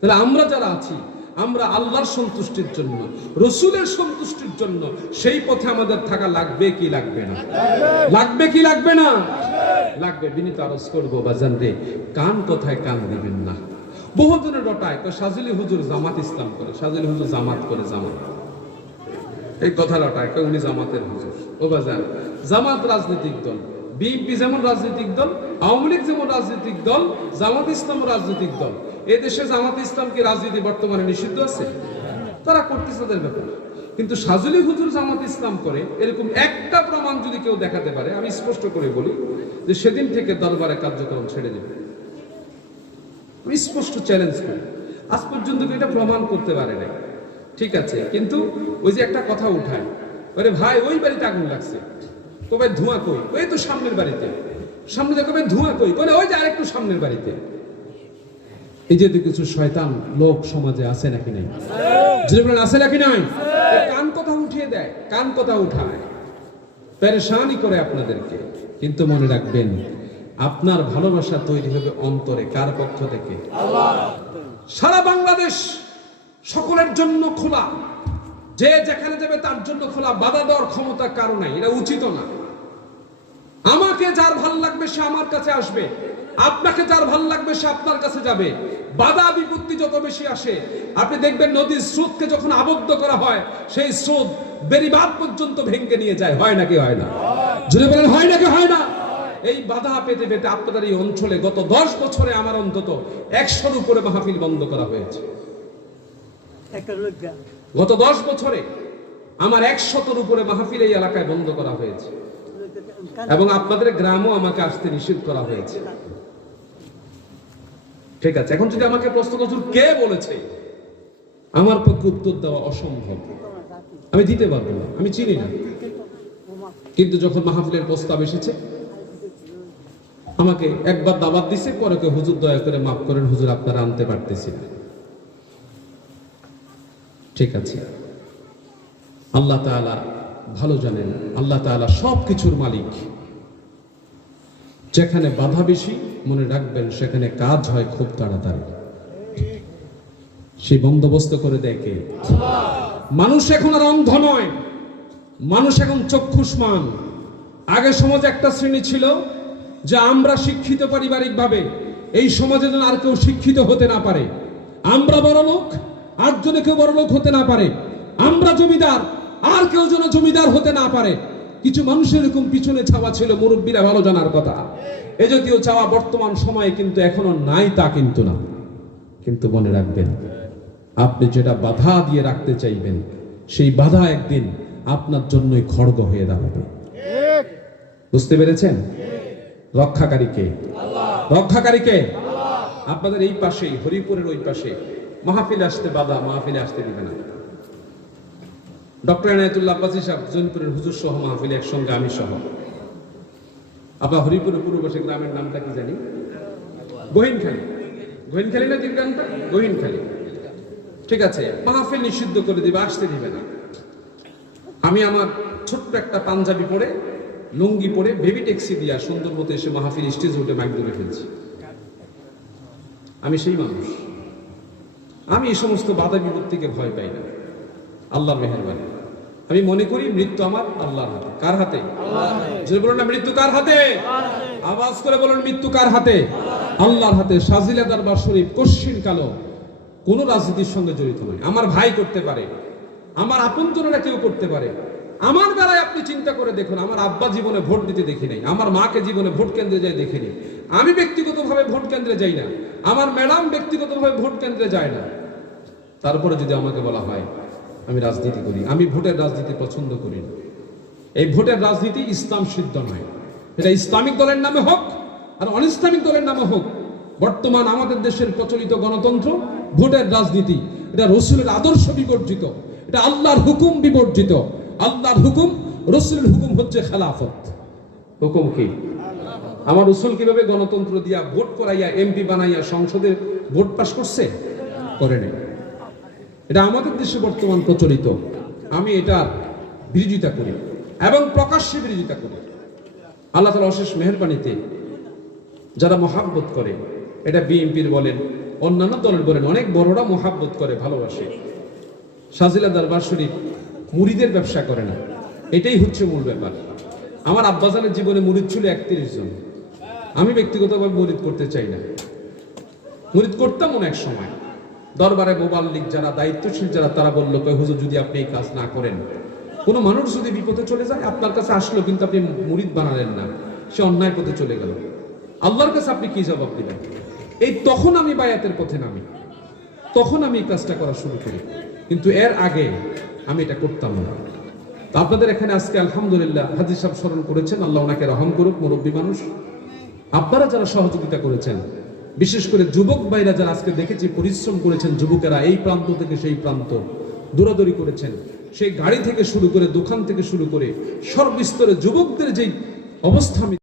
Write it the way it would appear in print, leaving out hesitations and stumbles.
তাহলে আমরা যারা আছি, আমরা আল্লাহর সন্তুষ্টির জন্য, রসুলের সন্তুষ্টির জন্য সেই পথে আমাদের থাকা লাগবে কি লাগবে না? লাগবে কি লাগবে না? লাগবে। বিনীত আরজ করবো বাজান রে, কান কথায় কান দিবেন না। বহুজনের রটায় তো সাজলি হুজুর জামাত ইসলাম করে, সাজলি হুজুর জামাত করে, জামাত এই কথা রটায় কেউ উনি জামাতের হুজুর। ও বাজান, জামাত রাজনৈতিক দল, বিএনপি যেমন রাজনৈতিক দল, আওয়ামী লীগ যেমন রাজনৈতিক দল, জামাত ইসলাম রাজনৈতিক দল। এদেশে জামাত ইসলাম কি রাজনীতি বর্তমানে নিষিদ্ধ আছে? তারা করতেছে তাদের ব্যাপার। কিন্তু সাজলি হুজুর জামাত ইসলাম করে এরকম একটা প্রমাণ যদি কেউ দেখাতে পারে, আমি স্পষ্ট করে বলি যে সেদিন থেকে দরবারে কার্যক্রম ছেড়ে দেবে। আমি স্পষ্ট চ্যালেঞ্জ করি, আজ পর্যন্ত এটা প্রমাণ করতে পারে নাই। ঠিক আছে, কিন্তু ওই যে একটা কথা উঠায়, আরে ভাই ওই বাড়িতে আগুন লাগছে, কবে ধোঁয়া কই? ওই তো সামনের বাড়িতে। সামনে যে কবে ধোঁয়া কই? বলে ওই যে আরেকটু সামনের বাড়িতে। এই যে কিছু শয়তান লোক সমাজে আছে নাকি নাই? যদি বলেন আছে নাকি নাই? কান কথা উঠিয়ে দেয়, কান কথা উঠায়, পেরেশানি করে আপনাদেরকে। কিন্তু মনে রাখবেন, আপনার ভালোবাসা তৈরি হবে অন্তরে। কার পক্ষ থেকে? আল্লাহ। সারা বাংলাদেশ সকলের জন্য খোলা, যে যেখানে যাবে তার জন্য খোলা। বাধা দেওয়ার ক্ষমতা কারো নাই, এটা উচিত না। আমাকে যার ভাল লাগবে সে আমার কাছে আসবে, আপনাকে যার ভাল লাগবে সে আপনার কাছে যাবে। বাধা বিপত্তি যত বেশি আসে, আপনি দেখবেন নদীর স্রোতকে যখন আবদ্ধ করা হয়, সেই স্রোত বেড়িবাঁধ পর্যন্ত ভেঙে নিয়ে যায়। হয় নাকি হয় না? যদি বলেন হয় নাকি হয় না? এই বাধা পেতে পেতে আপনাদের এই অঞ্চলে গত 10 বছরে আমার অন্তত 100-র উপরে মাহফিল বন্ধ করা হয়েছে। গত 10 বছরে আমার 100-র উপরে মাহফিল এই এলাকায় বন্ধ করা হয়েছে, এবং আপনাদের গ্রামও আমাকে আসতে নিষেধ করা হয়েছে। ঠিক আছে, এখন যদি আমাকে প্রশ্ন করুন কে বলেছে, আমার পক্ষে উত্তর দেওয়া অসম্ভব, আমি দিতে পারবো না, আমি চিনি না। কিন্তু যখন মাহফিলের প্রস্তাব এসেছে, আমাকে একবার দাওয়াত দিছে, পরে কে হুজুর দয়া করে মাফ করেন হুজুর, আপনারা আনতে পারতেছি না। ঠিক আছে, আল্লাহ তাআলা ভালো জানেন, আল্লাহ তাআলা সবকিছুর মালিক। যেখানে বাধা বেশি, মনে রাখবেন সেখানে কাজ হয় খুব তাড়াতাড়ি। সেই বন্দোবস্ত করে দেখে মানুষ এখন আর অন্ধ নয়, মানুষ এখন চক্ষুষ্মান। আগে সমাজে একটা শ্রেণী ছিল যে আমরা শিক্ষিত পারিবারিক ভাবে, এই সমাজে যেন আর কেউ শিক্ষিত হতে না পারে, আমরা বড় লোক আর যেন কেউ বড় লোক হতে না পারে, আমরা জমিদার আর কেউ যেন জমিদার হতে না পারে। কিছু মানুষের এরকম পিছনে চাওয়া ছিল, মুরব্বীরা ভালো জানার কথা। এ জাতীয় চাওয়া বর্তমান সময়ে কিন্তু এখনো নাই, তা কিন্তু না। কিন্তু মনে রাখবেন, আপনি যেটা বাধা দিয়ে রাখতে চাইবেন, সেই বাধা একদিন আপনার জন্যই খড়গ হয়ে দাঁড়াবে। বুঝতে পেরেছেন? রক্ষাকারীকে, রক্ষাকারীকে। আপনাদের এই পাশেই, হরিপুরের ওই পাশে মাহফিলে আসতে বাধা, মাহফিলে আসতে দিবে না। ডক্টর এনায়েতুল্লাহ আব্বাসী সাহেব জৈনপুরের হুজুর সহ মাহফিলে একসঙ্গে, আমি সহ। আপনার হরিপুরের পূর্বপাশে গ্রামের নামটা কি জানি? গহিনখালী। গহিনখালী না দিন গ্রামটা? গহিনখালী। ঠিক আছে, মাহফিল নিষিদ্ধ করে দিবে, আসতে দিবে না। আমি আমার ছোট্ট একটা পাঞ্জাবি পরে, লুঙ্গি পরে, বেবি ট্যাক্সি দিয়া সুন্দর মতো এসে মাহফিল স্টেজ উঠে মাইক ধরে ফেলছি। আমি সেই মানুষ। আমি এই সমস্ত বাধা বিপত্তিকে ভয় পাই না, আল্লাহর মেহেরবানি। আমি মনে করি মৃত্যু আমার আল্লাহর হাতে। কার হাতে? যে বলুন না মৃত্যু কার হাতে? আওয়াজ করে বলুন মৃত্যু কার হাতে? আল্লাহর হাতে। সাজিলা দরবার শরীফ কশ্চিন কালো কোন রাজনীতির সঙ্গে জড়িত নয়। আমার ভাই করতে পারে, আমার আপনজনেরা কেউ করতে পারে। আমার বেলায় আপনি চিন্তা করে দেখুন, আমার আব্বা জীবনে ভোট দিতে দেখি নাই, আমার মাকে জীবনে ভোট কেন্দ্রে যাই দেখিনি, আমি ব্যক্তিগতভাবে ভোট কেন্দ্রে যাই না, আমার ম্যাডাম ব্যক্তিগতভাবে ভোট কেন্দ্রে যায় না। তারপরে যদি আমাকে বলা হয় আমি রাজনীতি করি, আমি ভোটের রাজনীতি পছন্দ করি না। এই ভোটের রাজনীতি ইসলাম সিদ্ধ নয়। এটা ইসলামিক দলের নামে হোক আর অনিসলামিক দলের নামে হোক, বর্তমান আমাদের দেশের প্রচলিত গণতন্ত্র, ভোটের রাজনীতি, এটা রসুলের আদর্শ বিবর্জিত, এটা আল্লাহর হুকুম বিবর্জিত। আল্লাহর হুকুম, রসুলের হুকুম হচ্ছে খেলাফত। হুকুম কি? আমার রসুল কিভাবে গণতন্ত্র দিয়া ভোট করাইয়া এমপি বানাইয়া সংসদে ভোট পাস করছে? করে নেই। এটা আমাদের দেশে বর্তমান প্রচলিত। আমি এটার বিরোধিতা করি এবং প্রকাশ্যে বিরোধিতা করি। আল্লাহ তাআলা অশেষ মেহেরবানিতে যারা মহাব্বত করে, এটা বিএনপির বলেন, অন্যান্য দলের বলেন, অনেক বড়রা মোহাব্বত করে, ভালোবাসে। শাহজিলা দরবার শরীফ মুরিদের ব্যবসা করে না, এটাই হচ্ছে মূল ব্যাপার। আমার আব্বাজানের জীবনে মুরিদ ছিল 31 জন। আমি ব্যক্তিগতভাবে মুরিদ করতে চাই না, মুরিদ করতাম অনেক সময়। দরবারে মোবাল্লিক যারা, দায়িত্বশীল যারা, তারা বললো, হুজুর যদি আপনি এই কাজ না করেন, কোনো মানুষ যদি বিপদে চলে যায়, আপনার কাছে আসলো কিন্তু আপনি মুরিদ বানালেন না, সে অন্যায় পথে চলে গেল, আল্লাহর কাছে আপনি কি জবাব দিবেন? এই তখন আমি বায়াতের পথে নামি, তখন আমি এই কাজটা করা শুরু করি, কিন্তু এর আগে আমি এটা করতাম না। তো আপনাদের এখানে আজকে আলহামদুলিল্লাহ হাজী সাহেব স্মরণ করেছেন, আল্লাহ ওনাকে রহম করুক, মুরব্বী মানুষ। আপনারা যারা সহযোগিতা করেছেন, বিশেষ করে যুবক ভাইরা যারা আজকে দেখেছি পরিশ্রম করেছেন, যুবকেরা এই প্রান্ত থেকে সেই প্রান্ত দৌড়াদৌড়ি করেছেন, সেই গাড়ি থেকে শুরু করে, দোকান থেকে শুরু করে সর্বস্তরে যুবকদের যেই অবস্থা আমি